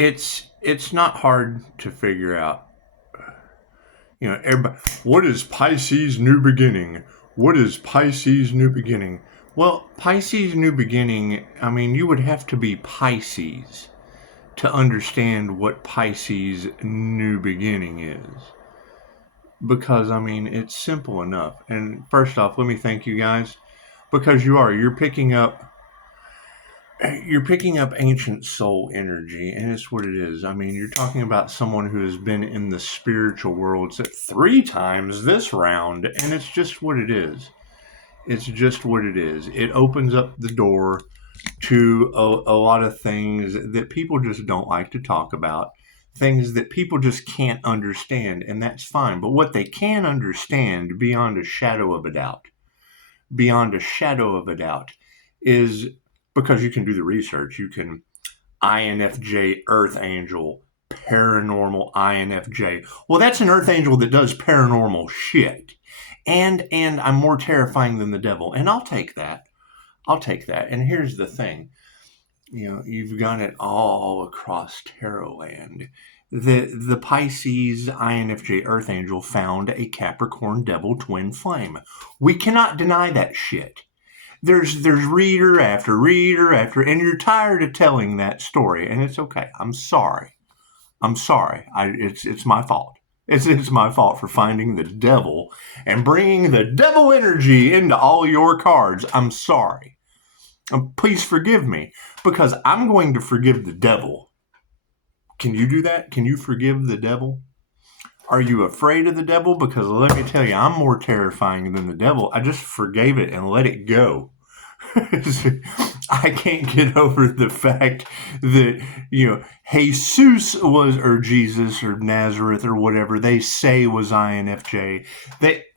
It's not hard to figure out. Everybody, what is Pisces new beginning? What is Pisces new beginning? Well, Pisces new beginning, I mean, you would have to be Pisces to understand what Pisces new beginning is. Because, I mean, it's simple enough. And first off, let me thank you guys, because you're picking up ancient soul energy, and it's what it is. I mean, you're talking about someone who has been in the spiritual world 3 times this round, and it's just what it is. It's just what it is. It opens up the door to a lot of things that people just don't like to talk about, things that people just can't understand, and that's fine. But what they can understand beyond a shadow of a doubt, is because you can do the research. You can INFJ Earth Angel, paranormal INFJ. Well, that's an Earth Angel that does paranormal shit. And I'm more terrifying than the devil. And I'll take that. And here's the thing. You've got it all across Tarot land. The Pisces INFJ Earth Angel found a Capricorn Devil twin flame. We cannot deny that shit. There's reader after reader after, and you're tired of telling that story, and it's okay. I'm sorry. It's my fault. It's my fault for finding the devil and bringing the devil energy into all your cards. I'm sorry. Please forgive me, because I'm going to forgive the devil. Can you do that? Can you forgive the devil? Are you afraid of the devil? Because let me tell you, I'm more terrifying than the devil. I just forgave it and let it go. I can't get over the fact that, Jesus was, or Jesus, or Nazareth, or whatever they say was INFJ.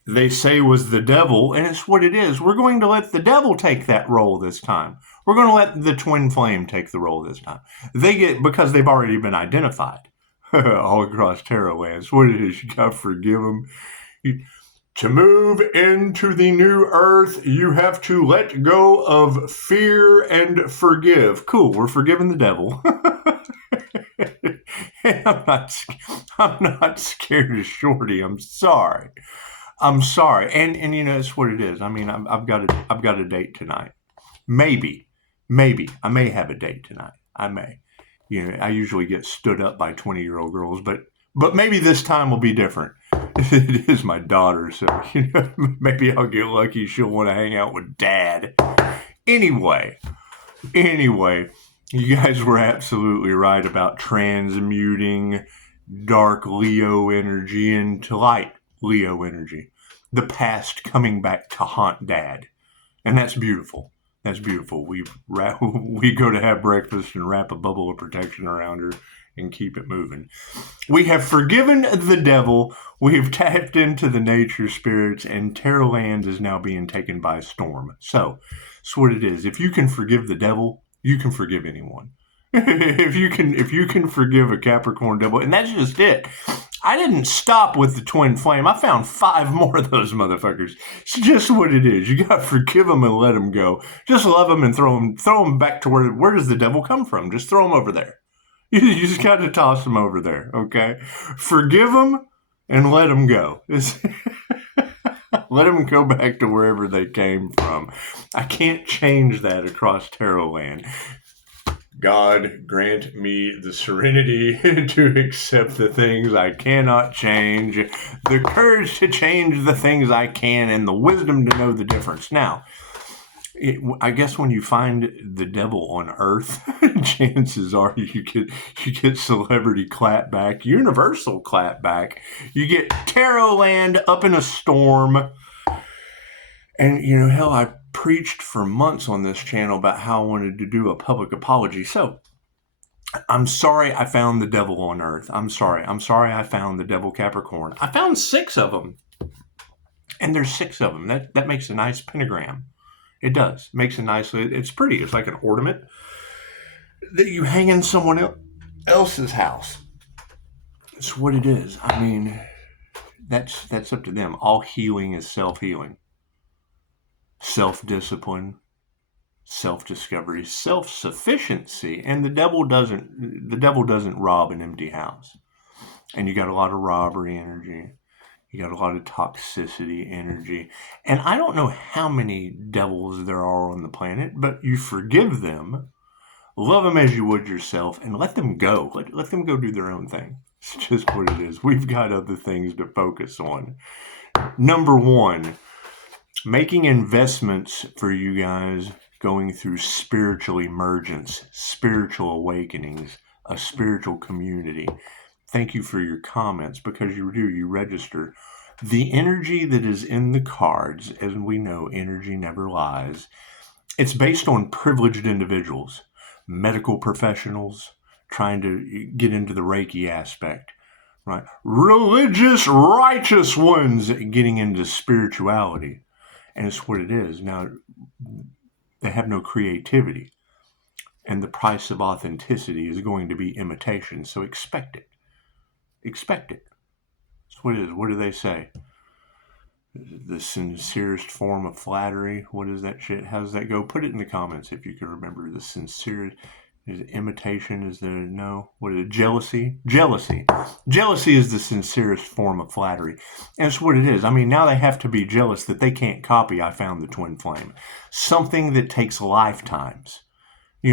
They say was the devil, and it's what it is. We're going to let the devil take that role this time. We're going to let the twin flame take the role this time. Because they've already been identified all across Tarot lands. What it is, you got to forgive them. To move into the new earth, you have to let go of fear and forgive. Cool, we're forgiving the devil. I'm not scared of Shorty. I'm sorry. And it's what it is. I mean, I've got a date tonight. Maybe I may have a date tonight. I may. I usually get stood up by 20-year-old girls, but maybe this time will be different. It is my daughter, so maybe I'll get lucky. She'll want to hang out with Dad. Anyway, you guys were absolutely right about transmuting dark Leo energy into light Leo energy. The past coming back to haunt Dad, and that's beautiful. That's beautiful. We go to have breakfast and wrap a bubble of protection around her and keep it moving. We have forgiven the devil. We have tapped into the nature spirits, and Tarot land is now being taken by storm. So, that's what it is. If you can forgive the devil, you can forgive anyone. if you can forgive a Capricorn devil, and that's just it. I didn't stop with the twin flame. I found 5 more of those motherfuckers. It's just what it is. You gotta forgive them and let them go. Just love them and throw them back to where does the devil come from? Just throw them over there. You just got to toss them over there, okay? Forgive them and let them go. Let them go back to wherever they came from. I can't change that across Tarot land. God grant me the serenity to accept the things I cannot change, the courage to change the things I can, and the wisdom to know the difference. Now, I guess when you find the devil on Earth, chances are you get celebrity clapback, universal clapback. You get Tarot land up in a storm. And, hell, I preached for months on this channel about how I wanted to do a public apology. So, I'm sorry I found the devil on Earth. I'm sorry I found the devil Capricorn. I found 6 of them. And there's 6 of them. That makes a nice pentagram. It does. Makes a nice, it's pretty. It's like an ornament that you hang in someone else's house. It's what it is. I mean, that's up to them. All healing is self-healing. Self-discipline. self-discovery, self-sufficiency, and the devil doesn't rob an empty house. And you got a lot of robbery energy. You got a lot of toxicity energy. And I don't know how many devils there are on the planet, but you forgive them, love them as you would yourself, and let them go. Let them go do their own thing. It's just what it is. We've got other things to focus on. Number one, making investments for you guys going through spiritual emergence, spiritual awakenings, a spiritual community. Thank you for your comments, because you register. The energy that is in the cards, as we know, energy never lies. It's based on privileged individuals, medical professionals trying to get into the Reiki aspect, right? Religious, righteous ones getting into spirituality. And it's what it is. Now, they have no creativity. And the price of authenticity is going to be imitation. So expect it. Expect it. That's what it is. What do they say? The sincerest form of flattery. What is that shit? How does that go? Put it in the comments if you can remember. The sincerest. Is it imitation? Is there no? What is it? Jealousy? Jealousy. Jealousy is the sincerest form of flattery. And it's what it is. I mean, now they have to be jealous that they can't copy I Found the Twin Flame. Something that takes lifetimes.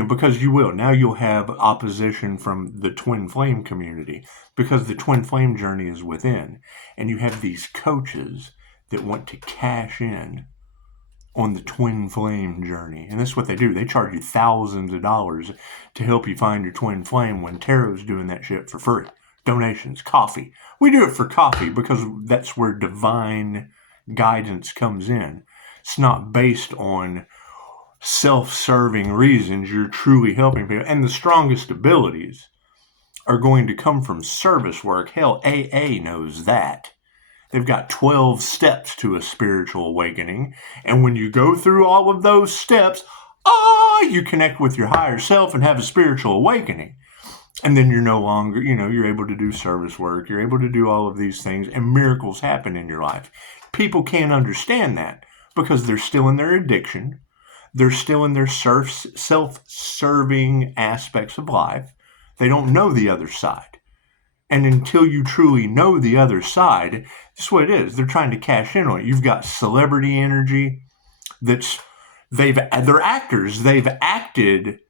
Because you will. Now you'll have opposition from the twin flame community, because the twin flame journey is within. And you have these coaches that want to cash in on the twin flame journey. And that's what they do. They charge you thousands of dollars to help you find your twin flame, when Tarot's doing that shit for free. Donations, coffee. We do it for coffee because that's where divine guidance comes in. It's not based on self-serving reasons. You're truly helping people. And the strongest abilities are going to come from service work. Hell, AA knows that. They've got 12 steps to a spiritual awakening. And when you go through all of those steps, you connect with your higher self and have a spiritual awakening. And then you're no longer, you're able to do service work. You're able to do all of these things, and miracles happen in your life. People can't understand that because they're still in their addiction. They're still in their self-serving aspects of life. They don't know the other side. And until you truly know the other side, that's what it is. They're trying to cash in on it. You've got celebrity energy. They're actors. They've acted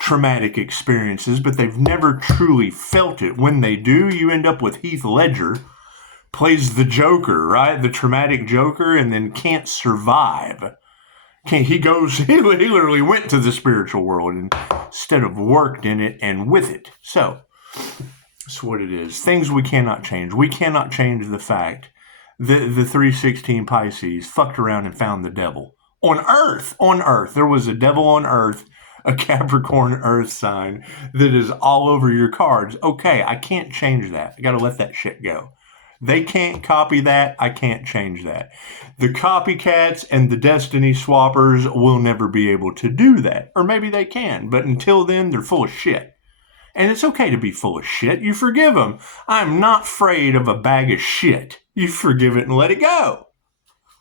traumatic experiences, but they've never truly felt it. When they do, you end up with Heath Ledger plays the Joker, right? The traumatic Joker, and then can't survive. He literally went to the spiritual world instead of worked in it and with it. So that's what it is. Things we cannot change. We cannot change the fact that the 316 Pisces fucked around and found the devil. On Earth. There was a devil on Earth, a Capricorn Earth sign that is all over your cards. Okay, I can't change that. I got to let that shit go. They can't copy that. I can't change that. The copycats and the destiny swappers will never be able to do that. Or maybe they can, but until then, they're full of shit. And it's okay to be full of shit. You forgive them. I'm not afraid of a bag of shit. You forgive it and let it go.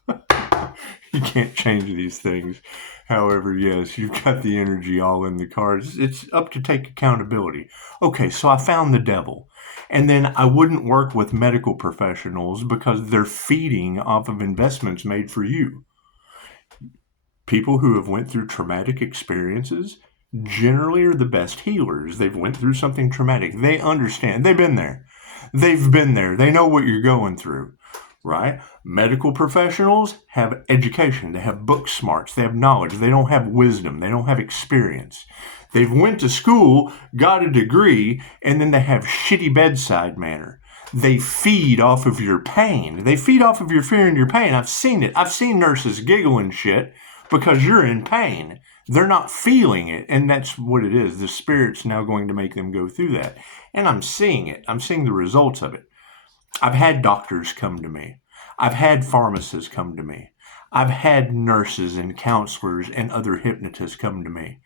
You can't change these things. However, yes, you've got the energy all in the cards. It's up to take accountability. Okay, so I found the devil. And then I wouldn't work with medical professionals because they're feeding off of investments made for you. People who have went through traumatic experiences generally are the best healers. They've went through something traumatic. They understand. They've been there. They know what you're going through, right? Medical professionals have education. They have book smarts. They have knowledge. They don't have wisdom. They don't have experience. They've went to school, got a degree, and then they have shitty bedside manner. They feed off of your pain. They feed off of your fear and your pain. I've seen it. I've seen nurses giggle and shit because you're in pain. They're not feeling it, and that's what it is. The spirit's now going to make them go through that. And I'm seeing it. I'm seeing the results of it. I've had doctors come to me. I've had pharmacists come to me. I've had nurses and counselors and other hypnotists come to me.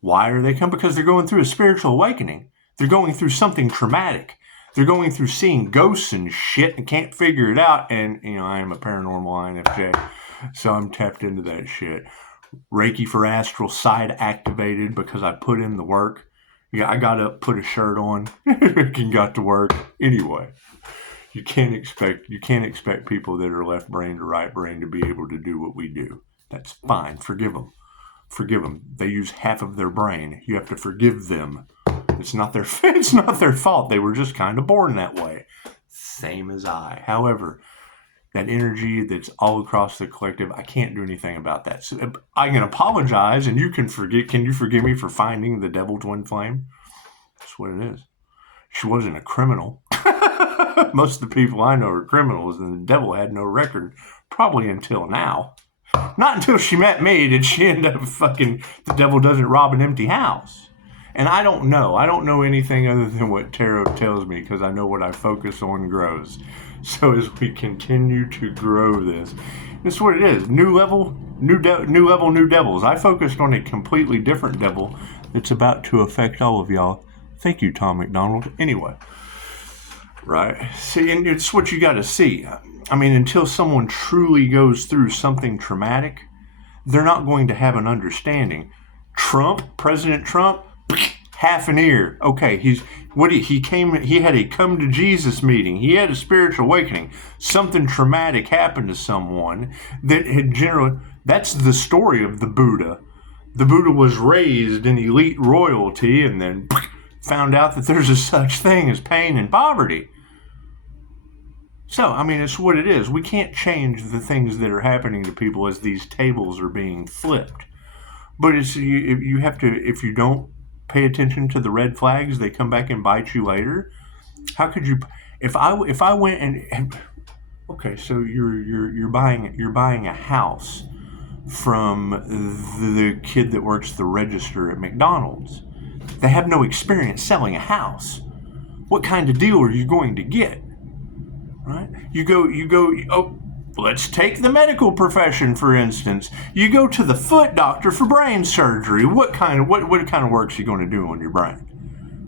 Why are they coming? Because they're going through a spiritual awakening. They're going through something traumatic. They're going through seeing ghosts and shit and can't figure it out. And, I am a paranormal INFJ, so I'm tapped into that shit. Reiki for astral side activated because I put in the work. Yeah, I got up, put a shirt on, and got to work. Anyway, you can't expect people that are left brain to right brain to be able to do what we do. That's fine. Forgive them. They use half of their brain. You have to forgive them. It's not their fault. They were just kind of born that way. Same as I. However, that energy that's all across the collective, I can't do anything about that. So I can apologize, and you can forget. Can you forgive me for finding the devil twin flame? That's what it is. She wasn't a criminal. Most of the people I know are criminals, and the devil had no record, probably until now. Not until she met me did she end up fucking, the devil doesn't rob an empty house. And I don't know. I don't know anything other than what tarot tells me, because I know what I focus on grows. So as we continue to grow this is what it is. New level, new devils. I focused on a completely different devil that's about to affect all of y'all. Thank you, Tom McDonald. Anyway, right? See, and it's what you got to see. I mean, until someone truly goes through something traumatic, they're not going to have an understanding. President Trump, half an ear. Okay, he had a come to Jesus meeting. He had a spiritual awakening. Something traumatic happened to someone that had that's the story of the Buddha. The Buddha was raised in elite royalty and then found out that there's a such thing as pain and poverty. So, I mean, it's what it is. We can't change the things that are happening to people as these tables are being flipped. But you have to, if you don't pay attention to the red flags, they come back and bite you later. How could you, if I went and okay, so you're buying a house from the kid that works the register at McDonald's. They have no experience selling a house. What kind of deal are you going to get? Right? You go, let's take the medical profession, for instance. You go to the foot doctor for brain surgery. What kind of work is he going to do on your brain?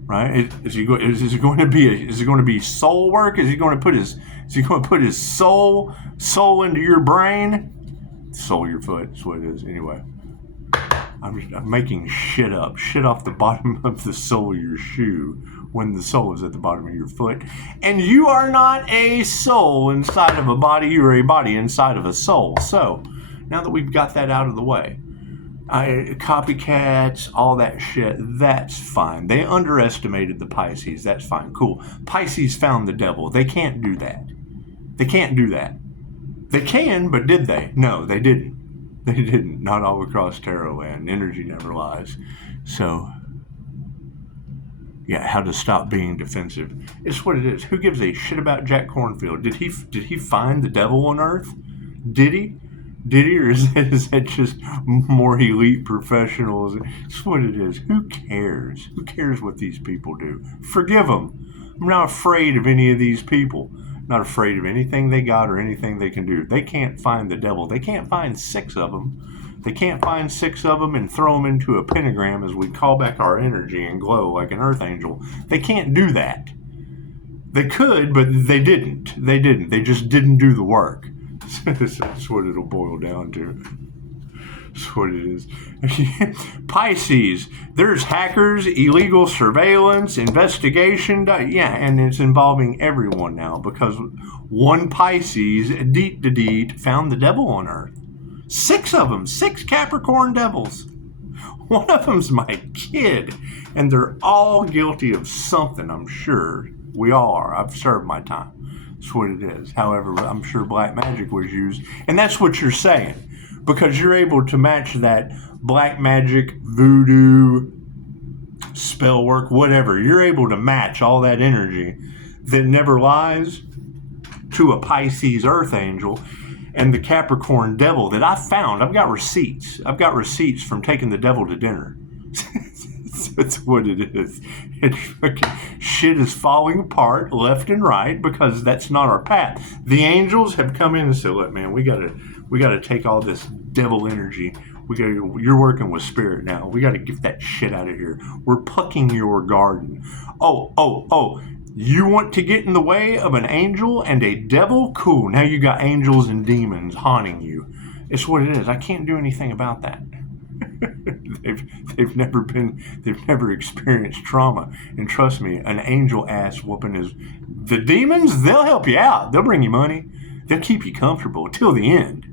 Right? Is it going to be soul work? Is he going to put his soul into your brain? Soul your foot, that's what it is. Anyway, I'm making shit off the bottom of the sole of your shoe when the soul is at the bottom of your foot. And you are not a soul inside of a body, you are a body inside of a soul. So, now that we've got that out of the way, copycats, all that shit, that's fine. They underestimated the Pisces, that's fine, cool. Pisces found the devil. They can't do that. They can, but did they? No, they didn't. They didn't. Not all across tarot land. Energy never lies. So, yeah, how to stop being defensive. It's what it is. Who gives a shit about Jack Cornfield? Did he find the devil on Earth? Did he? Or is that just more elite professionals? It's what it is. Who cares? Who cares what these people do? Forgive them. I'm not afraid of any of these people. Not afraid of anything they got or anything they can do. They can't find the devil. They can't find 6 of them. They can't find 6 of them and throw them into a pentagram as we call back our energy and glow like an earth angel. They can't do that. They could, but they didn't. They just didn't do the work. That's what it'll boil down to. That's what it is. Pisces, there's hackers, illegal surveillance, investigation. Yeah, and it's involving everyone now because one Pisces, deet, found the devil on Earth. 6 of them, 6 Capricorn devils. One of them's my kid, and they're all guilty of something, I'm sure. We all are. I've served my time. That's what it is. However, I'm sure black magic was used, and that's what you're saying. Because you're able to match that black magic, voodoo, spell work, whatever. You're able to match all that energy that never lies to a Pisces earth angel and the Capricorn devil that I found. I've got receipts. From taking the devil to dinner. That's what it is. Shit is falling apart left and right because that's not our path. The angels have come in and said, look, man, we gotta take all this devil energy. You're working with spirit now. We gotta get that shit out of here. We're plucking your garden. Oh. You want to get in the way of an angel and a devil? Cool. Now you got angels and demons haunting you. It's what it is. I can't do anything about that. they've never experienced trauma. And trust me, an angel ass whooping is, the demons, they'll help you out. They'll bring you money. They'll keep you comfortable till the end.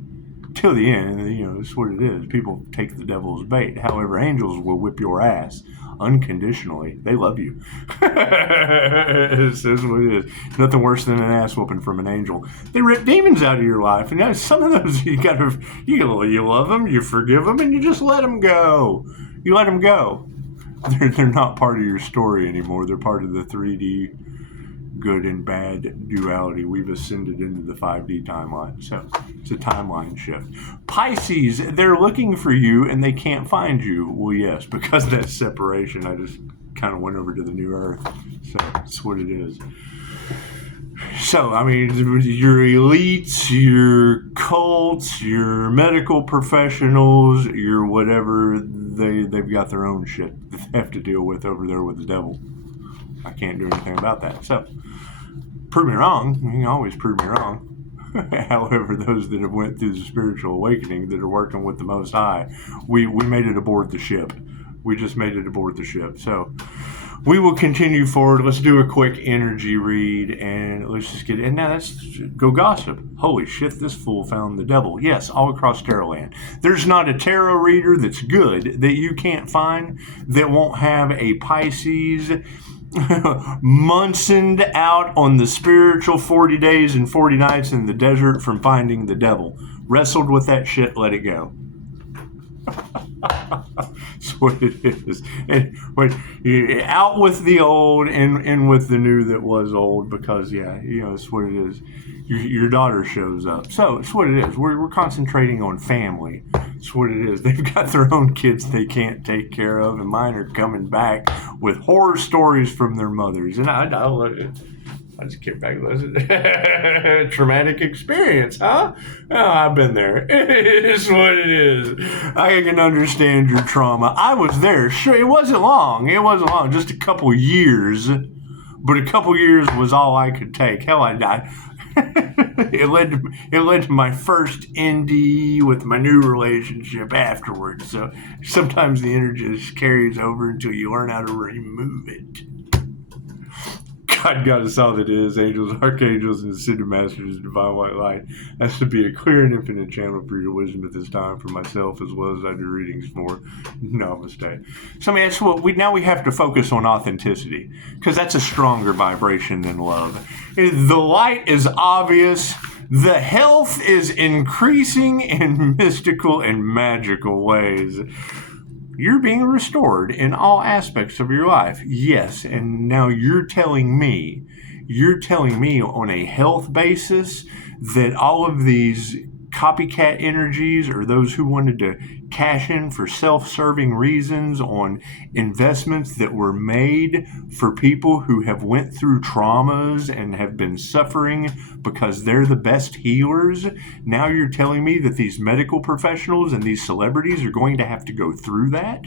Till the end, and it's what it is. People take the devil's bait. However, angels will whip your ass unconditionally. They love you. It's what it is. Nothing worse than an ass whooping from an angel. They rip demons out of your life, and some of those you love them, you forgive them, and you just let them go. You let them go. They're not part of your story anymore. They're part of the 3D good and bad duality. We've ascended into the 5D timeline. So it's a timeline shift. Pisces, they're looking for you and they can't find you. Well, yes, because of that separation, I just kind of went over to the new earth. So that's what it is. So, I mean, your elites, your cults, your medical professionals, your whatever, they've got their own shit that they have to deal with over there with the devil. I can't do anything about that. So, prove me wrong. You can always prove me wrong. However, those that have went through the spiritual awakening, that are working with the Most High, we made it aboard the ship. We just made it aboard the ship. So, we will continue forward. Let's do a quick energy read, and let's just get in. Now, let's go gossip. Holy shit, this fool found the devil. Yes, all across tarot land. There's not a tarot reader that's good that you can't find that won't have a Pisces Munsoned out on the spiritual 40 days and 40 nights in the desert from finding the devil. Wrestled with that shit, let it go. That's what it is. And out with the old and in with the new that was old, because it's what it is. Your daughter shows up. So it's what it is. We're concentrating on family. It's what it is. They've got their own kids they can't take care of, and mine are coming back with horror stories from their mothers. And I love it. I just kick back and listen. Traumatic experience, huh? Oh, I've been there. It's what it is. I can understand your trauma. I was there. Sure, it wasn't long. Just a couple years. But a couple years was all I could take. Hell, I died. It led to my first ND with my new relationship afterwards. So sometimes the energy just carries over until you learn how to remove it. God got us all that is, angels, archangels, and ascended masters, divine white light. That's to be a clear and infinite channel for your wisdom at this time for myself, as well as I do readings for. Namaste. So, I mean, that's what we have to focus on authenticity, because that's a stronger vibration than love. The light is obvious. The health is increasing in mystical and magical ways. You're being restored in all aspects of your life. Yes, and now you're telling me on a health basis that all of these copycat energies, or those who wanted to cash in for self-serving reasons on investments that were made for people who have went through traumas and have been suffering because they're the best healers. Now you're telling me that these medical professionals and these celebrities are going to have to go through that?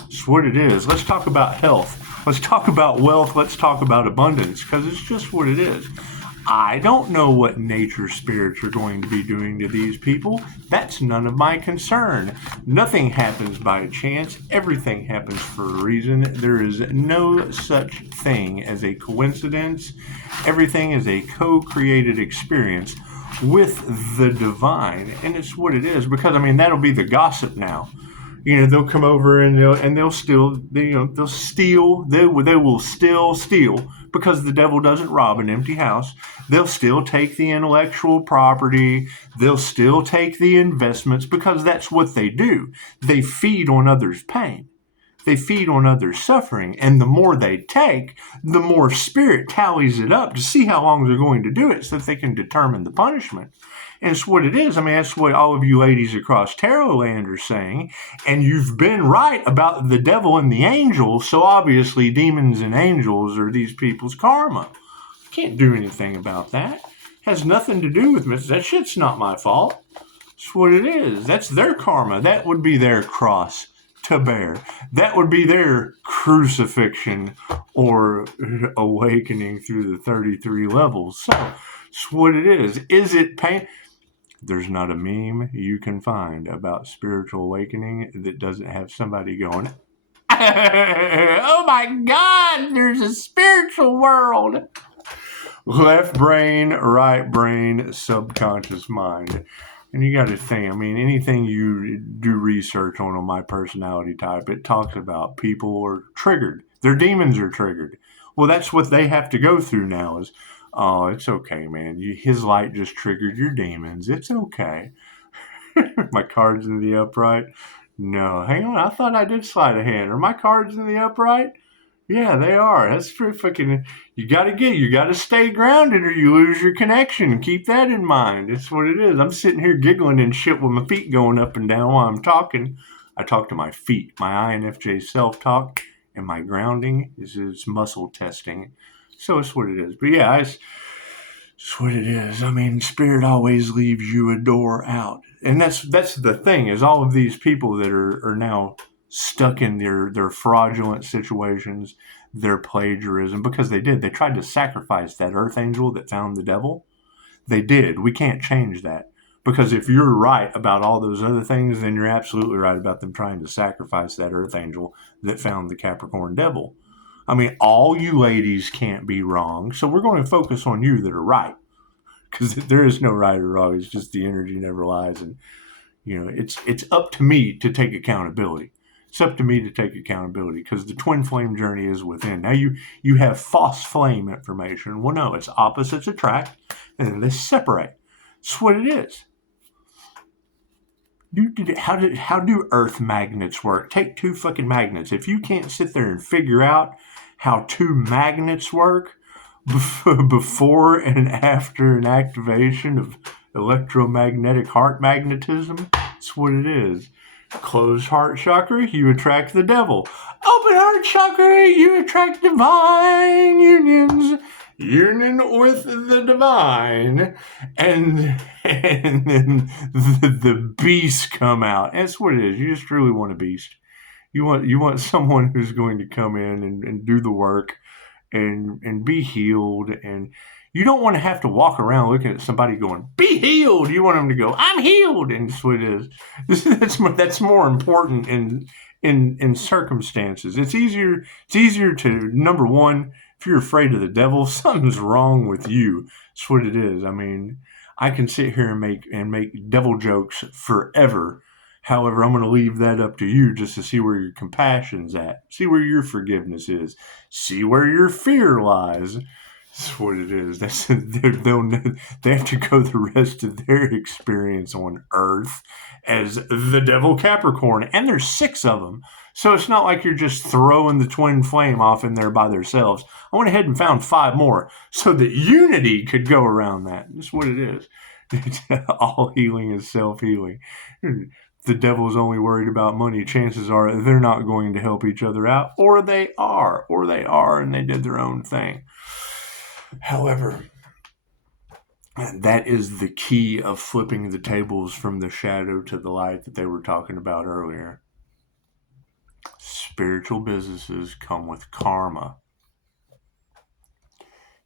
That's what it is. Let's talk about health. Let's talk about wealth. Let's talk about abundance, because it's just what it is. I don't know what nature spirits are going to be doing to these people. That's none of my concern. Nothing happens by chance. Everything happens for a reason. There is no such thing as a coincidence. Everything is a co-created experience with the divine. And it's what it is, because, I mean, that'll be the gossip now. They'll come over and they'll steal. They'll steal. They will still steal, because the devil doesn't rob an empty house. They'll still take the intellectual property. They'll still take the investments, because that's what they do. They feed on others' pain. They feed on others' suffering. And the more they take, the more spirit tallies it up to see how long they're going to do it, so that they can determine the punishment. And it's what it is. I mean, that's what all of you ladies across tarot land are saying. And you've been right about the devil and the angels. So obviously demons and angels are these people's karma. Can't do anything about that. Has nothing to do with me. That shit's not my fault. It's what it is. That's their karma. That would be their cross to bear. That would be their crucifixion or awakening through the 33 levels. So it's what it is. Is it pain? There's not a meme you can find about spiritual awakening that doesn't have somebody going, oh my God, there's a spiritual world. Left brain, right brain, subconscious mind. And you got to think, I mean, anything you do research on my personality type, it talks about people are triggered. Their demons are triggered. Well, that's what they have to go through now is, oh, it's okay, man. His light just triggered your demons. It's okay. My cards in the upright? No, hang on. I thought I did slide a hand. Are my cards in the upright? Yeah, they are. That's pretty fucking. You gotta stay grounded or you lose your connection. Keep that in mind. It's what it is. I'm sitting here giggling and shit with my feet going up and down while I'm talking. I talk to my feet. My INFJ self-talk and my grounding is muscle testing. So it's what it is. But yeah, it's what it is. I mean, spirit always leaves you a door out. And that's the thing is all of these people that are now stuck in their fraudulent situations, their plagiarism, because they tried to sacrifice that earth angel that found the devil. They did. We can't change that. Because if you're right about all those other things, then you're absolutely right about them trying to sacrifice that earth angel that found the Capricorn devil. I mean, all you ladies can't be wrong, so we're going to focus on you that are right. Because there is no right or wrong. It's just the energy never lies. And, it's up to me to take accountability. It's up to me to take accountability because the twin flame journey is within. Now you have false flame information. Well, no, it's opposites attract and they separate. It's what it is. How do earth magnets work? Take two fucking magnets. If you can't sit there and figure out how two magnets work before and after an activation of electromagnetic heart magnetism, that's what it is. Closed heart chakra, you attract the devil. Open heart chakra, you attract divine unions. Union with the divine. And then the beasts come out. That's what it is. You just really want a beast. You want someone who's going to come in and do the work and be healed. And you don't want to have to walk around looking at somebody going, be healed. You want them to go, I'm healed. And that's what it is. That's more important in circumstances. It's easier to, number one, if you're afraid of the devil, something's wrong with you. That's what it is. I mean, I can sit here and make devil jokes forever. However, I'm going to leave that up to you just to see where your compassion's at. See where your forgiveness is. See where your fear lies. That's what it is. They have to go the rest of their experience on Earth as the devil Capricorn. And there's 6 of them. So it's not like you're just throwing the twin flame off in there by themselves. I went ahead and found 5 more so that unity could go around that. That's what it is. All healing is self-healing. The devil's only worried about money. Chances are they're not going to help each other out, or they are, and they did their own thing. However, that is the key of flipping the tables from the shadow to the light that they were talking about earlier. Spiritual businesses come with karma.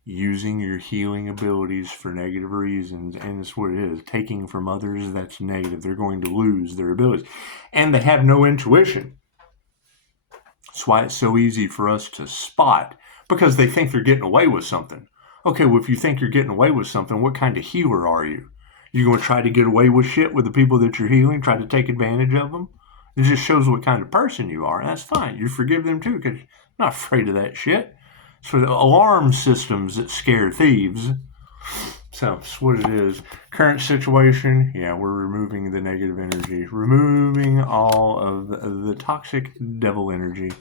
Using your healing abilities for negative reasons, and that's what it is. Taking from others, that's negative. They're going to lose their abilities. And they have no intuition. That's why it's so easy for us to spot, because they think they're getting away with something. Okay, well, if you think you're getting away with something, what kind of healer are you? You going to try to get away with shit with the people that you're healing, try to take advantage of them? It just shows what kind of person you are, and that's fine. You forgive them too, because you're not afraid of that shit. It's for the alarm systems that scare thieves. So that's what it is. Current situation, yeah, we're removing the negative energy, removing all of the toxic devil energy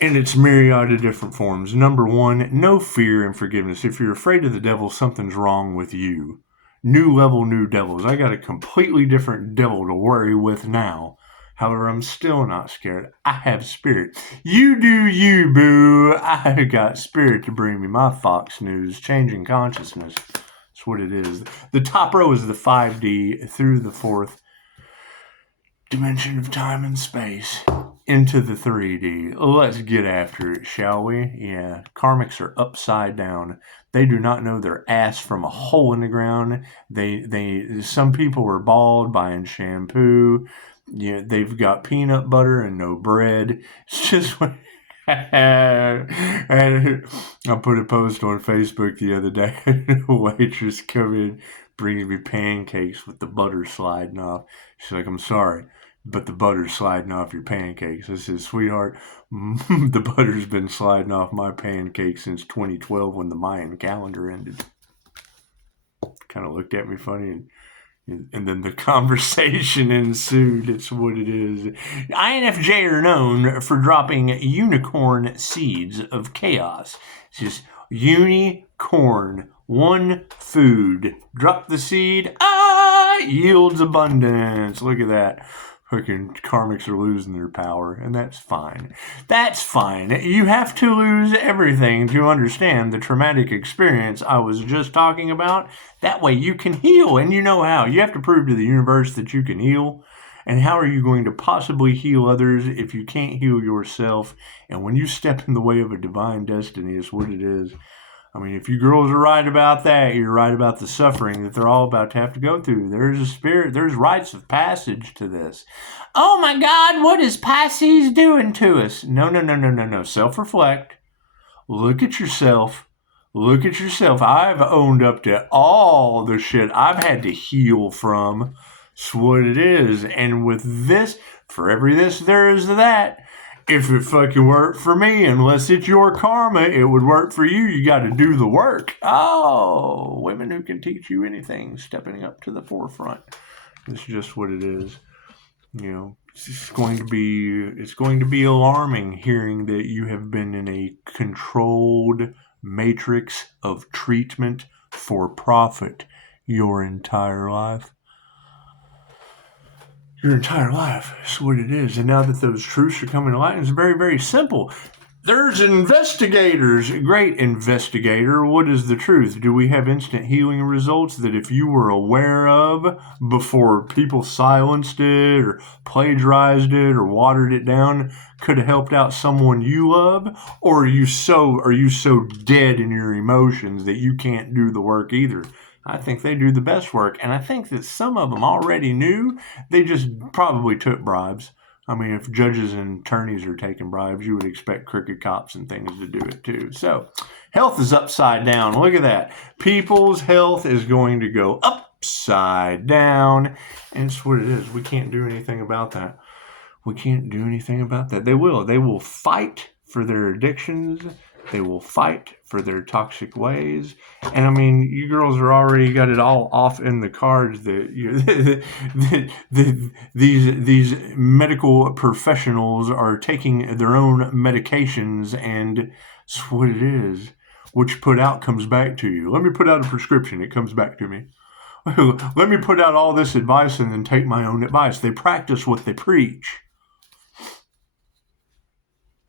in its myriad of different forms. Number 1, no fear and forgiveness. If you're afraid of the devil, something's wrong with you. New level, new devils. I got a completely different devil to worry with now. However, I'm still not scared. I have spirit. You do you, boo. I got spirit to bring me my Fox News, changing consciousness. That's what it is. The top row is the 5D through the 4th dimension of time and space into the 3D. Let's get after it, shall we? Yeah, karmics are upside down. They do not know their ass from a hole in the ground. Some people are bald buying shampoo. Yeah, they've got peanut butter and no bread. It's just what. And I put a post on Facebook the other day. A waitress come in, bringing me pancakes with the butter sliding off. She's like, "I'm sorry, but the butter's sliding off your pancakes." I said, "Sweetheart, the butter's been sliding off my pancakes since 2012 when the Mayan calendar ended." Kind of looked at me funny, and then the conversation ensued. It's what it is. INFJ are known for dropping unicorn seeds of chaos. It's just unicorn, one food. Drop the seed, yields abundance. Look at that. Fucking karmics are losing their power, and that's fine. That's fine. You have to lose everything to understand the traumatic experience I was just talking about. That way you can heal, and you know how. You have to prove to the universe that you can heal. And how are you going to possibly heal others if you can't heal yourself? And when you step in the way of a divine destiny, it's what it is. I mean, if you girls are right about that, you're right about the suffering that they're all about to have to go through. There's a spirit, there's rites of passage to this. Oh my God, what is Pisces doing to us? No. Self-reflect. Look at yourself. Look at yourself. I've owned up to all the shit I've had to heal from. It's what it is. And with this, for every this, there is that. If it fucking worked for me, unless it's your karma, it would work for you. You got to do the work. Oh, women who can teach you anything, stepping up to the forefront. It's just what it is. You know, it's going to be alarming hearing that you have been in a controlled matrix of treatment for profit your entire life. Your entire life. That's what it is. And now that those truths are coming to light, it's very, very simple. There's investigators. Great investigator. What is the truth? Do we have instant healing results that if you were aware of before people silenced it or plagiarized it or watered it down could have helped out someone you love? Or are you so dead in your emotions that you can't do the work either? I think they do the best work, and I think that some of them already knew. They just probably took bribes. I mean, if judges and attorneys are taking bribes, you would expect crooked cops and things to do it too. So, health is upside down. Look at that. People's health is going to go upside down, and it's what it is. We can't do anything about that. We can't do anything about that. They will. They will fight for their addictions. They will fight for their toxic ways. And I mean, you girls are already got it all off in the cards that these medical professionals are taking their own medications, and it's what it is. What you put out comes back to you. Let me put out a prescription. It comes back to me. Let me put out all this advice and then take my own advice. They practice what they preach.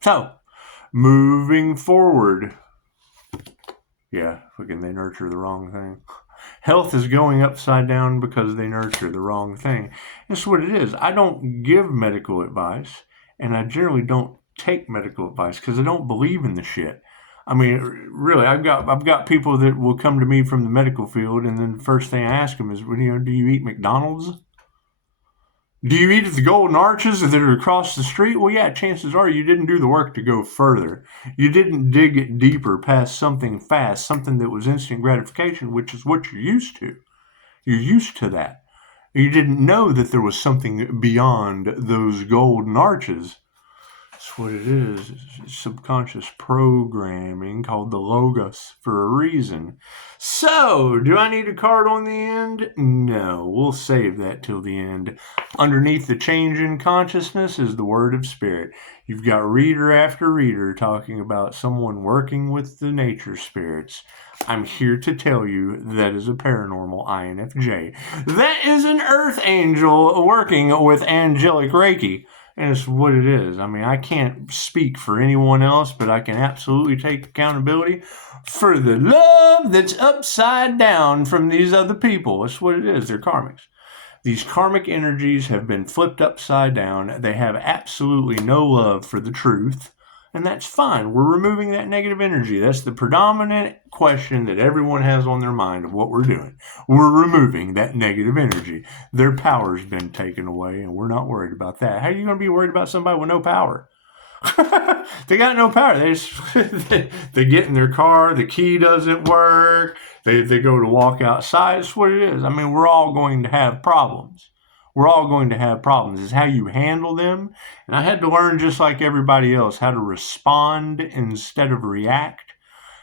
So, moving forward. Yeah, fucking they nurture the wrong thing. Health is going upside down because they nurture the wrong thing. That's what it is. I don't give medical advice, and I generally don't take medical advice because I don't believe in the shit. I mean, really, I've got people that will come to me from the medical field, and then the first thing I ask them is, do you eat McDonald's? Do you eat at the Golden Arches that are across the street? Well, yeah, chances are you didn't do the work to go further. You didn't dig it deeper past something fast, something that was instant gratification, which is what you're used to. You're used to that. You didn't know that there was something beyond those Golden Arches. That's what it is. It's subconscious programming called the Logos for a reason. So, do I need a card on the end? No, we'll save that till the end. Underneath the change in consciousness is the word of spirit. You've got reader after reader talking about someone working with the nature spirits. I'm here to tell you that is a paranormal INFJ. That is an earth angel working with angelic Reiki. And it's what it is. I mean, I can't speak for anyone else, but I can absolutely take accountability for the love that's upside down from these other people. That's what it is. They're karmics. These karmic energies have been flipped upside down. They have absolutely no love for the truth. And that's fine. We're removing that negative energy. That's the predominant question that everyone has on their mind of what we're doing. We're removing that negative energy. Their power's been taken away, and we're not worried about that. How are you going to be worried about somebody with no power? They got no power. They get in their car, the key doesn't work, they go to walk outside. It's what it is. I mean, we're all going to have problems. We're all going to have problems. It's how you handle them. And I had to learn, just like everybody else, how to respond instead of react.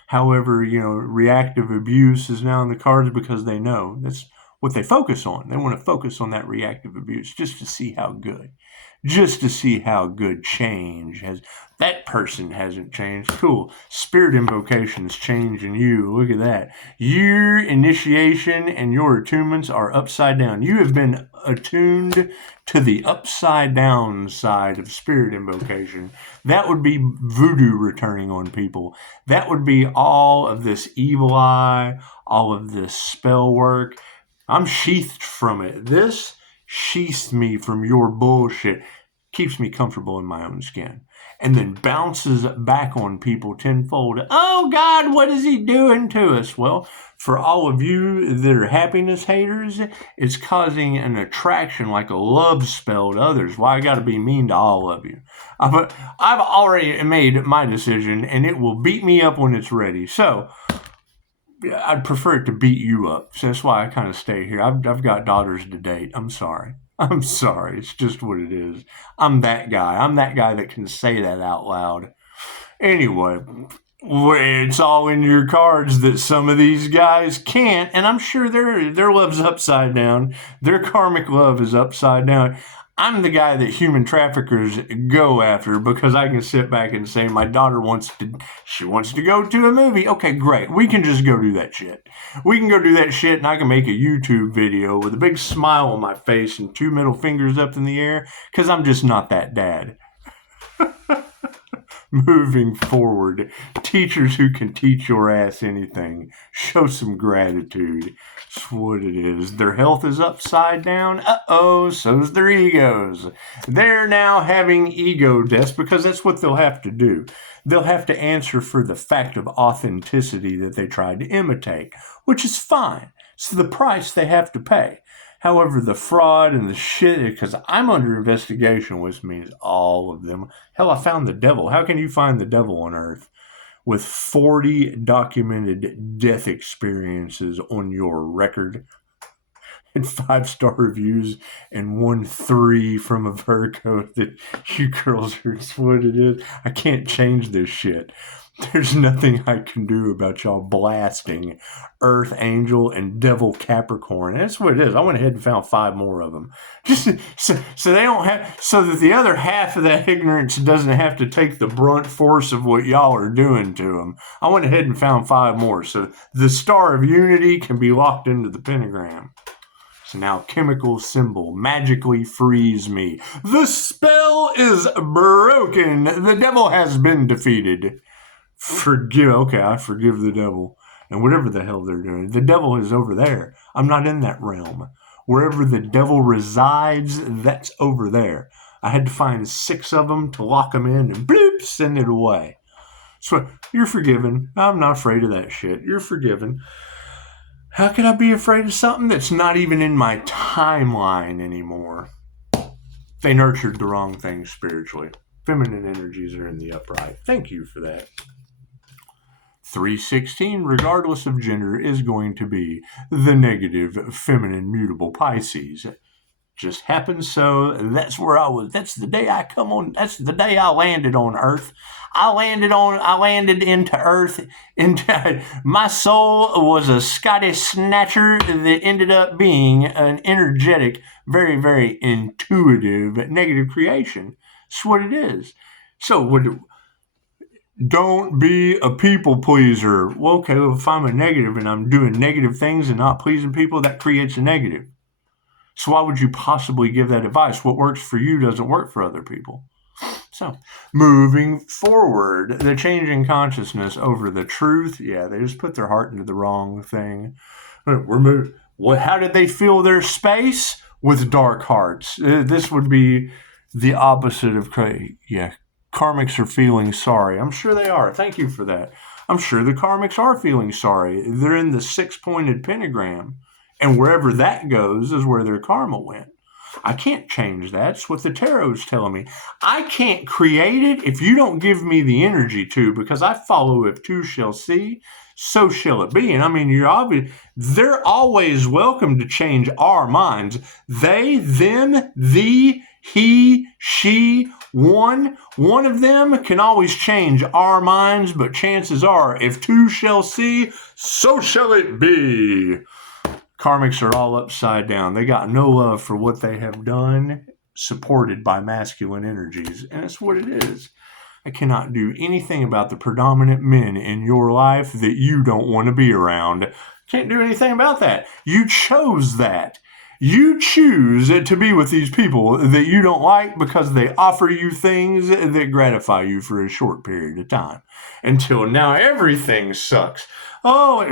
However, reactive abuse is now in the cards because they know that's what they focus on. They want to focus on that reactive abuse just to see how good change has. That person hasn't changed. Cool. Spirit invocations changing you. Look at that. Your initiation and your attunements are upside down. You have been attuned to the upside down side of spirit invocation. That would be voodoo returning on people. That would be all of this evil eye, all of this spell work. I'm sheathed from it. This sheaths me from your bullshit, keeps me comfortable in my own skin, and then bounces back on people tenfold. Oh God, what is he doing to us? Well, for all of you that are happiness haters, it's causing an attraction like a love spell to others. Why I gotta be mean to all of you? I've already made my decision, and it will beat me up when it's ready. So I'd prefer it to beat you up. So that's why I kind of stay here. I've got daughters to date. I'm sorry. It's just what it is. I'm that guy that can say that out loud. Anyway, it's all in your cards that some of these guys can't, and I'm sure their love's upside down. Their karmic love is upside down. I'm the guy that human traffickers go after because I can sit back and say, my daughter wants to go to a movie. Okay, great. We can just go do that shit. We can go do that shit, and I can make a YouTube video with a big smile on my face and 2 middle fingers up in the air because I'm just not that dad. Moving forward, teachers who can teach your ass anything, show some gratitude. That's what it is. Their health is upside down. So's their egos. They're now having ego deaths because that's what they'll have to do. They'll have to answer for the fact of authenticity that they tried to imitate, which is fine. It's the price they have to pay. However, the fraud and the shit, because I'm under investigation, which means all of them. Hell, I found the devil. How can you find the devil on Earth with 40 documented death experiences on your record and 5-star reviews and 1 3 from a Virgo that you girls are what it is? I can't change this shit. There's nothing I can do about y'all blasting Earth Angel and Devil Capricorn. That's what it is. I went ahead and found 5 more of them. Just so they don't have, so that the other half of that ignorance doesn't have to take the brunt force of what y'all are doing to them. I went ahead and found 5 more. So the Star of Unity can be locked into the pentagram. So now chemical symbol magically frees me. The spell is broken. The devil has been defeated. I forgive the devil and whatever the hell they're doing. The devil is over there. I'm not in that realm. Wherever the devil resides, that's over there. I had to find 6 of them to lock them in and bloop, send it away. So you're forgiven. I'm not afraid of that shit. You're forgiven. How can I be afraid of something that's not even in my timeline anymore? They nurtured the wrong things spiritually. Feminine energies are in the upright. Thank you for that. 316, regardless of gender, is going to be the negative, feminine, mutable Pisces. Just happens so. That's where I was. That's the day I come on. That's the day I landed on Earth. I landed into Earth. My soul was a Scottish snatcher that ended up being an energetic, very, very intuitive, negative creation. That's what it is. So don't be a people pleaser. Well, okay, if I'm a negative and I'm doing negative things and not pleasing people, that creates a negative. So why would you possibly give that advice? What works for you doesn't work for other people. So, moving forward, the changing consciousness over the truth. Yeah, they just put their heart into the wrong thing. How did they fill their space? with dark hearts. This would be the opposite of crazy. Yeah, karmics are feeling sorry. I'm sure they are. Thank you for that. I'm sure the karmics are feeling sorry. They're in the 6-pointed pentagram, and wherever that goes is where their karma went. I can't change that. It's what the tarot's telling me. I can't create it if you don't give me the energy to, because I follow if two shall see, so shall it be. And I mean, they're always welcome to change our minds. They, them, thee, he, she, one of them can always change our minds, but chances are, if two shall see, so shall it be. Karmics are all upside down. They got no love for what they have done, supported by masculine energies. And it's what it is. I cannot do anything about the predominant men in your life that you don't want to be around. Can't do anything about that. You chose that. You choose to be with these people that you don't like because they offer you things that gratify you for a short period of time. Until now, everything sucks. Oh,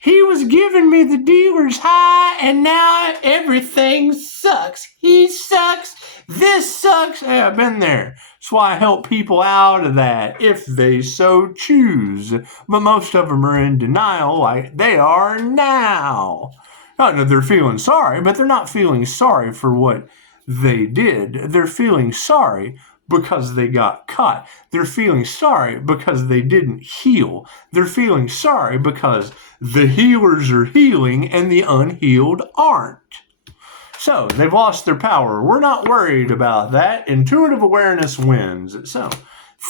he was giving me the dealer's high, and now everything sucks. He sucks. This sucks. Hey, I've been there. That's why I help people out of that, if they so choose. But most of them are in denial, like they are now. Not that they're feeling sorry, but they're not feeling sorry for what they did. They're feeling sorry because they got caught. They're feeling sorry because they didn't heal. They're feeling sorry because the healers are healing and the unhealed aren't. So they've lost their power. We're not worried about that. Intuitive awareness wins. So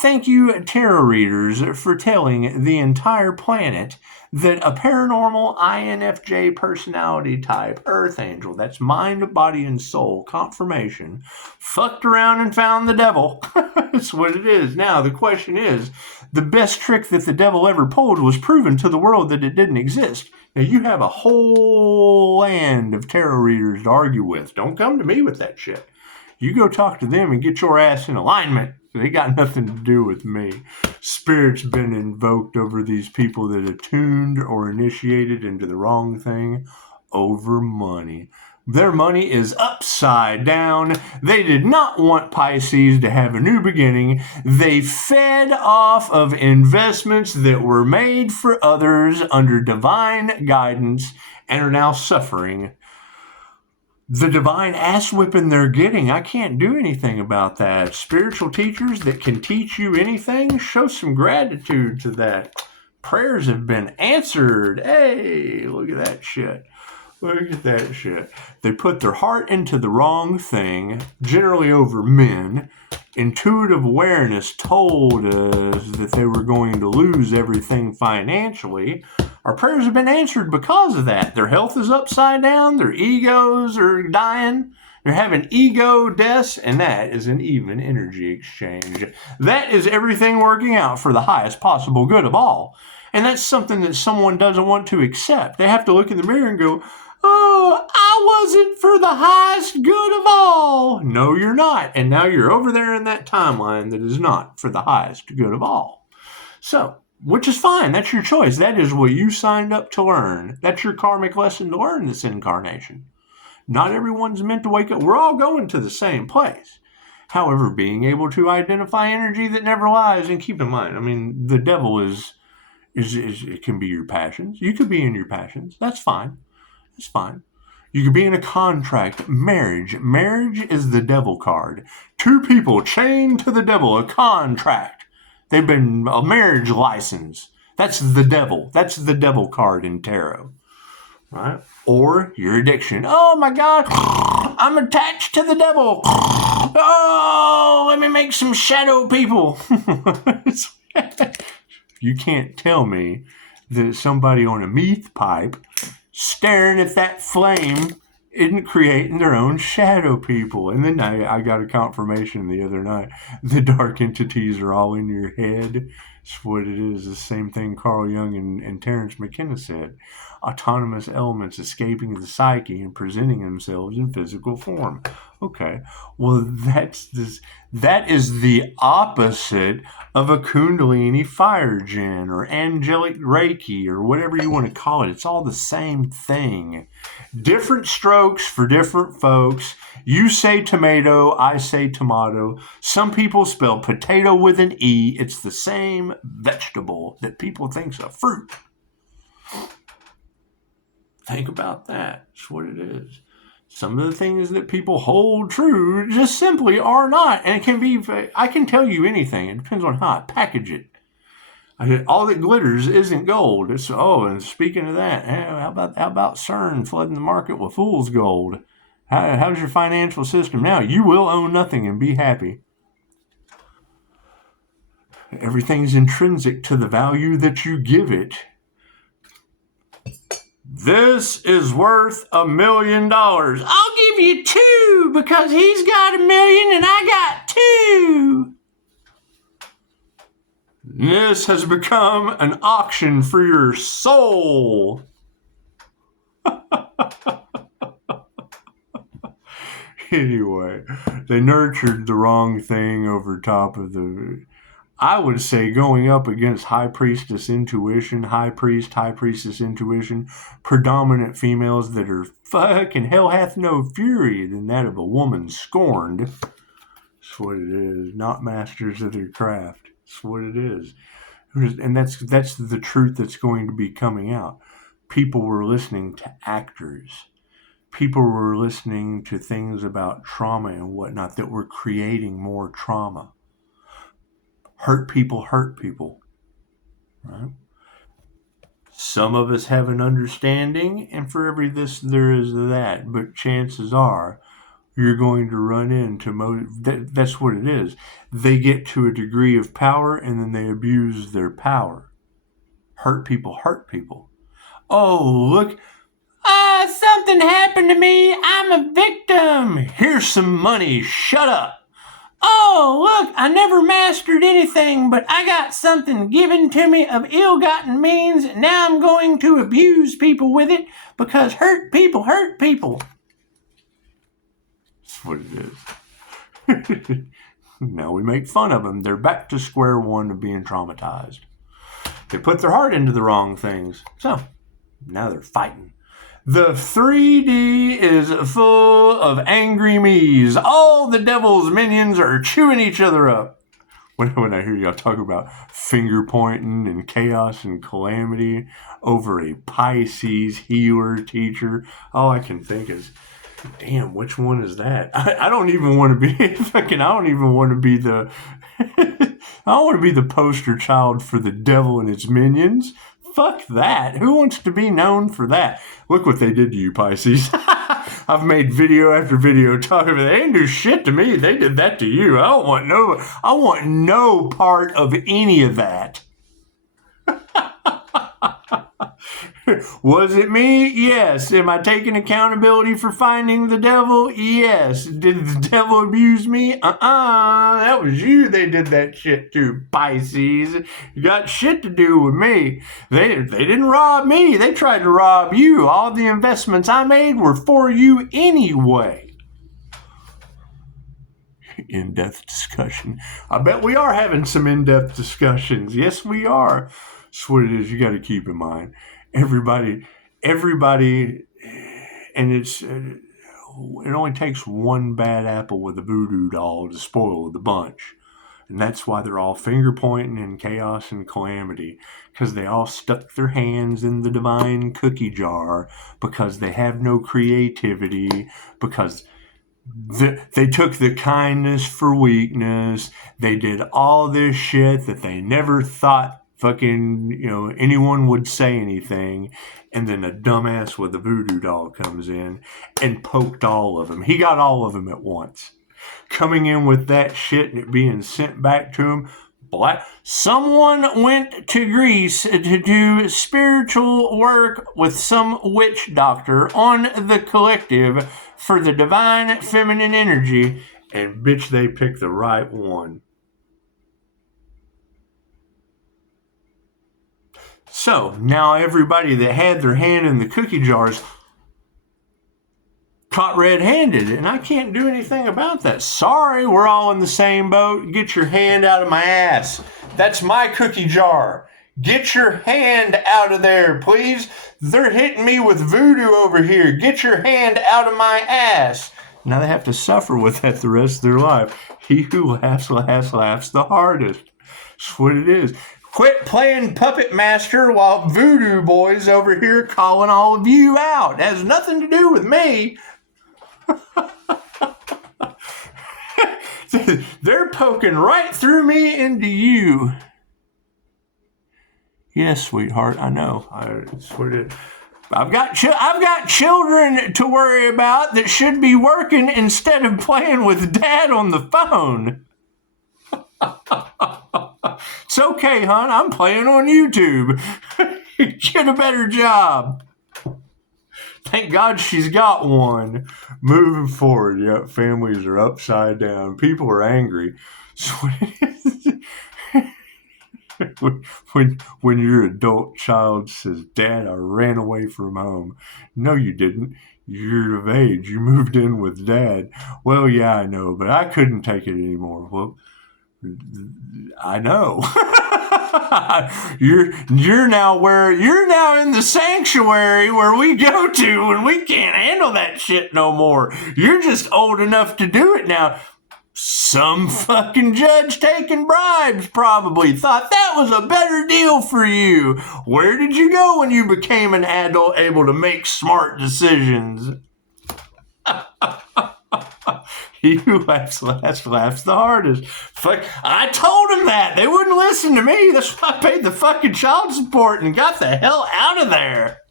thank you, tarot readers, for telling the entire planet that a paranormal INFJ personality type, Earth Angel, that's mind, body, and soul, confirmation, fucked around and found the devil. That's what it is. Now, the question is, the best trick that the devil ever pulled was proven to the world that it didn't exist. Now, you have a whole land of tarot readers to argue with. Don't come to me with that shit. You go talk to them and get your ass in alignment. They got nothing to do with me. Spirit's been invoked over these people that attuned or initiated into the wrong thing over money. Their money is upside down. They did not want Pisces to have a new beginning. They fed off of investments that were made for others under divine guidance and are now suffering the divine ass whipping they're getting. I can't do anything about that. Spiritual teachers that can teach you anything, show some gratitude to that. Prayers have been answered. Hey, look at that shit. Look at that shit. They put their heart into the wrong thing, generally over men. Intuitive awareness told us that they were going to lose everything financially. Our prayers have been answered because of that. Their health is upside down. Their egos are dying. They're having ego deaths, and that is an even energy exchange. That is everything working out for the highest possible good of all. And that's something that someone doesn't want to accept. They have to look in the mirror and go, oh, I wasn't for the highest good of all. No, you're not. And now you're over there in that timeline that is not for the highest good of all. So, which is fine. That's your choice. That is what you signed up to learn. That's your karmic lesson to learn this incarnation. Not everyone's meant to wake up. We're all going to the same place. However, being able to identify energy that never lies, and keep in mind, I mean, the devil is it can be your passions. You could be in your passions. That's fine. It's fine. You could be in a contract. Marriage. Marriage is the devil card. Two people chained to the devil. A contract. They've been a marriage license. That's the devil. That's the devil card in tarot. Right? Or your addiction. Oh my God. I'm attached to the devil. Oh, let me make some shadow people. You can't tell me that somebody on a meth pipe staring at that flame isn't creating their own shadow people. And then I got a confirmation the other night. The dark entities are all in your head. It's what it is. The same thing Carl Jung and Terence McKenna said. Autonomous elements escaping the psyche and presenting themselves in physical form. Okay. Well, that is the opposite of a Kundalini fire gen or angelic Reiki or whatever you want to call it. It's all the same thing. Different strokes for different folks. You say tomato, I say tomato. Some people spell potato with an E. It's the same vegetable that people think's a fruit. Think about that. That's what it is. Some of the things that people hold true just simply are not. And it can be, I can tell you anything. It depends on how I package it. All that glitters isn't gold. And speaking of that, how about CERN flooding the market with fool's gold? How's your financial system now? You will own nothing and be happy. Everything's intrinsic to the value that you give it. This is worth $1 million. I'll give you 2 because he's got $1 million and I got 2. This has become an auction for your soul. Anyway, they nurtured the wrong thing over top of the... I would say going up against high priestess intuition, high priestess intuition, predominant females that are fucking hell hath no fury than that of a woman scorned. That's what it is. Not masters of their craft. That's what it is. And that's the truth that's going to be coming out. People were listening to actors. People were listening to things about trauma and whatnot that were creating more trauma. Hurt people, right? Some of us have an understanding, and for every this, there is that. But chances are, you're going to run into that's what it is. They get to a degree of power, and then they abuse their power. Hurt people. Oh, look. Something happened to me. I'm a victim. Here's some money. Shut up. Oh, look, I never mastered anything, but I got something given to me of ill-gotten means. Now I'm going to abuse people with it because hurt people. That's what it is. Now we make fun of them. They're back to square one of being traumatized. They put their heart into the wrong things. So now they're fighting. The 3D is full of angry me's. All the devil's minions are chewing each other up. When I hear y'all talk about finger pointing and chaos and calamity over a Pisces healer teacher, all I can think is, damn, which one is that? I don't even want to be fucking. I don't even want to be the. I don't want to be the poster child for the devil and its minions. Fuck that. Who wants to be known for that? Look what they did to you, Pisces. I've made video after video talking about they didn't do shit to me. They did that to you. I want no part of any of that. Was it me? Yes. Am I taking accountability for finding the devil? Yes. Did the devil abuse me? That was you they did that shit to, Pisces. You got shit to do with me. They didn't rob me. They tried to rob you. All the investments I made were for you anyway. In-depth discussion. I bet we are having some in-depth discussions. Yes, we are. That's what it is. You got to keep in mind. Everybody, and it only takes one bad apple with a voodoo doll to spoil the bunch. And that's why they're all finger pointing in chaos and calamity, because they all stuck their hands in the divine cookie jar, because they have no creativity, because they took the kindness for weakness. They did all this shit that they never thought fucking, anyone would say anything. And then a dumbass with a voodoo doll comes in and poked all of them. He got all of them at once. Coming in with that shit and it being sent back to him. Someone went to Greece to do spiritual work with some witch doctor on the collective for the divine feminine energy. And bitch, they picked the right one. So now everybody that had their hand in the cookie jars caught red-handed, and I can't do anything about that. Sorry, we're all in the same boat. Get your hand out of my ass. That's my cookie jar. Get your hand out of there, please. They're hitting me with voodoo over here. Get your hand out of my ass. Now they have to suffer with that the rest of their life. He who laughs the hardest. That's what it is. Quit playing puppet master while voodoo boy's over here calling all of you out. It has nothing to do with me. They're poking right through me into you. Yes, sweetheart, I know. That's what it is. I've got children to worry about that should be working instead of playing with Dad on the phone. It's okay, hon. I'm playing on YouTube. Get a better job. Thank God she's got one. Moving forward, yeah, families are upside down. People are angry. So when your adult child says, Dad, I ran away from home. No, you didn't. You're of age. You moved in with Dad. Well, yeah, I know, but I couldn't take it anymore. Well, I know. you're now in the sanctuary where we go to when we can't handle that shit no more. You're just old enough to do it now. Some fucking judge taking bribes probably thought that was a better deal for you. Where did you go when you became an adult able to make smart decisions? He who laughs the hardest. Fuck, I told him that. They wouldn't listen to me. That's why I paid the fucking child support and got the hell out of there.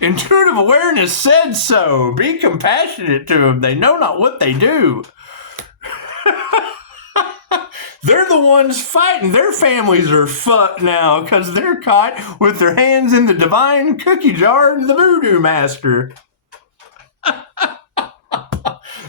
Intuitive awareness said so. Be compassionate to them. They know not what they do. They're the ones fighting. Their families are fucked now because they're caught with their hands in the divine cookie jar and the voodoo master.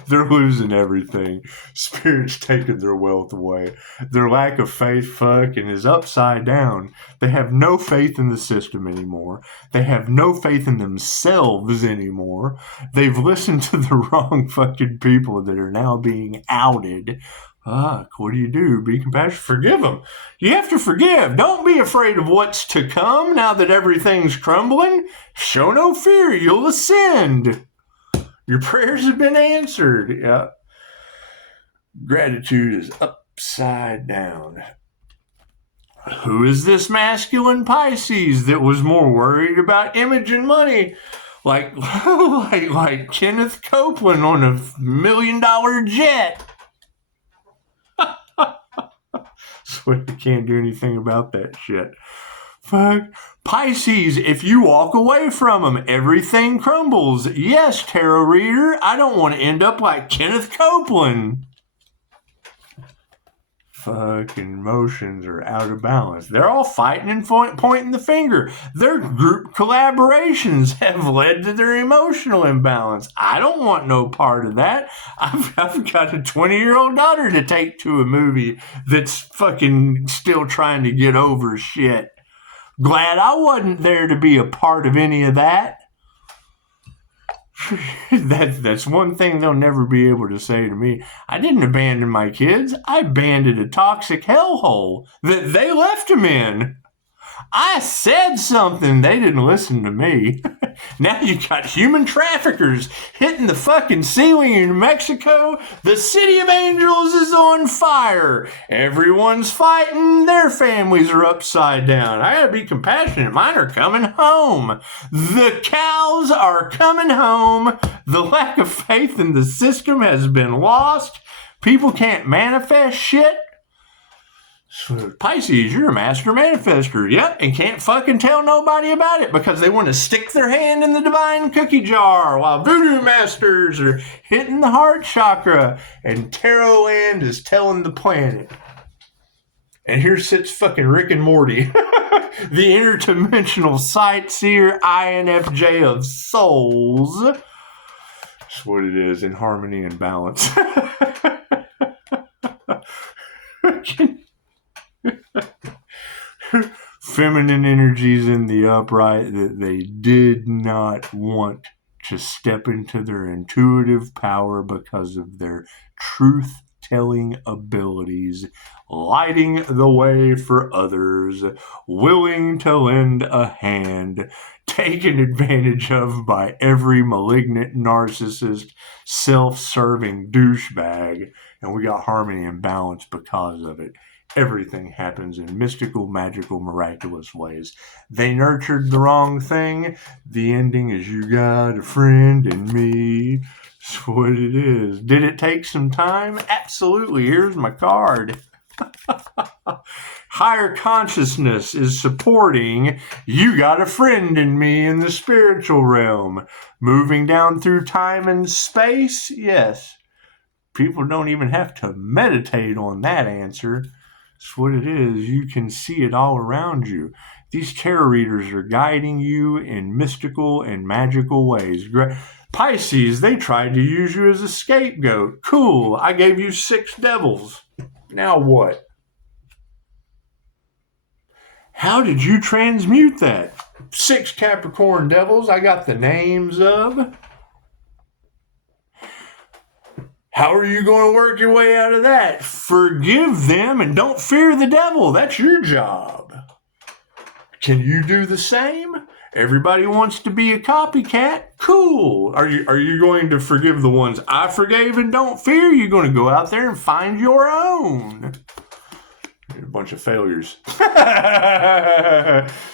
They're losing everything. Spirit's taking their wealth away. Their lack of faith fucking is upside down. They have no faith in the system anymore. They have no faith in themselves anymore. They've listened to the wrong fucking people that are now being outed. What do? Be compassionate. Forgive them. You have to forgive. Don't be afraid of what's to come now that everything's crumbling. Show no fear. You'll ascend. Your prayers have been answered. Yeah. Gratitude is upside down. Who is this masculine Pisces that was more worried about image and money? Like Kenneth Copeland on $1 million jet. So you can't do anything about that shit. Fuck. Pisces, if you walk away from them, everything crumbles. Yes, tarot reader, I don't want to end up like Kenneth Copeland. Fucking emotions are out of balance. They're all fighting and pointing the finger. Their group collaborations have led to their emotional imbalance. I don't want no part of that. I've got a 20-year-old daughter to take to a movie that's fucking still trying to get over shit. Glad I wasn't there to be a part of any of that. That's one thing they'll never be able to say to me. I didn't abandon my kids. I abandoned a toxic hellhole that they left them in. I said something. They didn't listen to me. Now you got human traffickers hitting the fucking ceiling in Mexico. The city of angels is on fire. Everyone's fighting. Their families are upside down. I gotta be compassionate. Mine are coming home. The cows are coming home. The lack of faith in the system has been lost. People can't manifest shit. Pisces, you're a master manifester. Yep, and can't fucking tell nobody about it because they want to stick their hand in the divine cookie jar while voodoo masters are hitting the heart chakra and tarot land is telling the planet. And here sits fucking Rick and Morty, the interdimensional sightseer INFJ of souls. That's what it is, in harmony and balance. feminine energies in the upright that they did not want to step into their intuitive power because of their truth-telling abilities, lighting the way for others, willing to lend a hand, taken advantage of by every malignant narcissist, self-serving douchebag, and we got harmony and balance because of it. Everything happens in mystical, magical, miraculous ways. They nurtured the wrong thing. The ending is you got a friend in me. That's what it is. Did it take some time? Absolutely. Here's my card. Higher consciousness is supporting you got a friend in me in the spiritual realm. Moving down through time and space? Yes. People don't even have to meditate on that answer. That's what it is. You can see it all around you. These tarot readers are guiding you in mystical and magical ways. Pisces, they tried to use you as a scapegoat. Cool. I gave you 6 devils. Now what? How did you transmute that? 6 Capricorn devils I got the names of. How are you going to work your way out of that? Forgive them and don't fear the devil. That's your job. Can you do the same? Everybody wants to be a copycat. Cool. Are you going to forgive the ones I forgave and don't fear? You're going to go out there and find your own. A bunch of failures.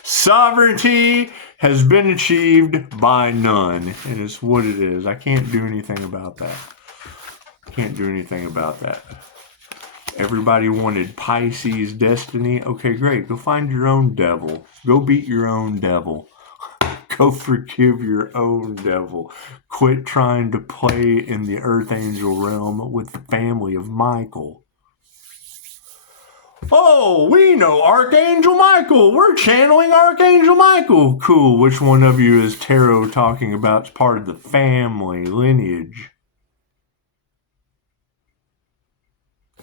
Sovereignty has been achieved by none. And it's what it is. I can't do anything about that. Can't do anything about that. Everybody wanted Pisces destiny. Okay, great. Go find your own devil. Go beat your own devil. Go forgive your own devil. Quit trying to play in the Earth Angel realm with the family of Michael. Oh, we know Archangel Michael. We're channeling Archangel Michael. Cool. Which one of you is tarot talking about as part of the family lineage?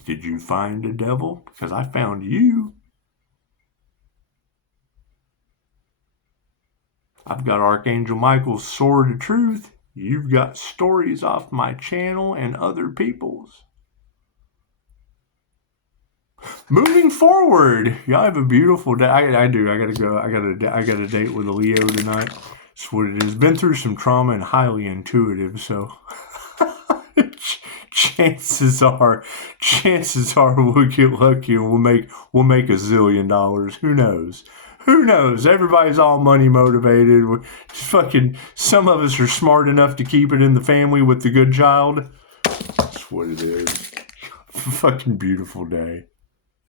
Did you find a devil? Because I found you. I've got Archangel Michael's sword of truth. You've got stories off my channel and other people's. Moving forward, y'all have a beautiful day. I do. I gotta go. I got a date with a Leo tonight. That's what it is. Been through some trauma and highly intuitive, so chances are we'll get lucky and we'll make $1 zillion. Who knows? Who knows? Everybody's all money motivated. Some of us are smart enough to keep it in the family with the good child. That's what it is. Fucking beautiful day.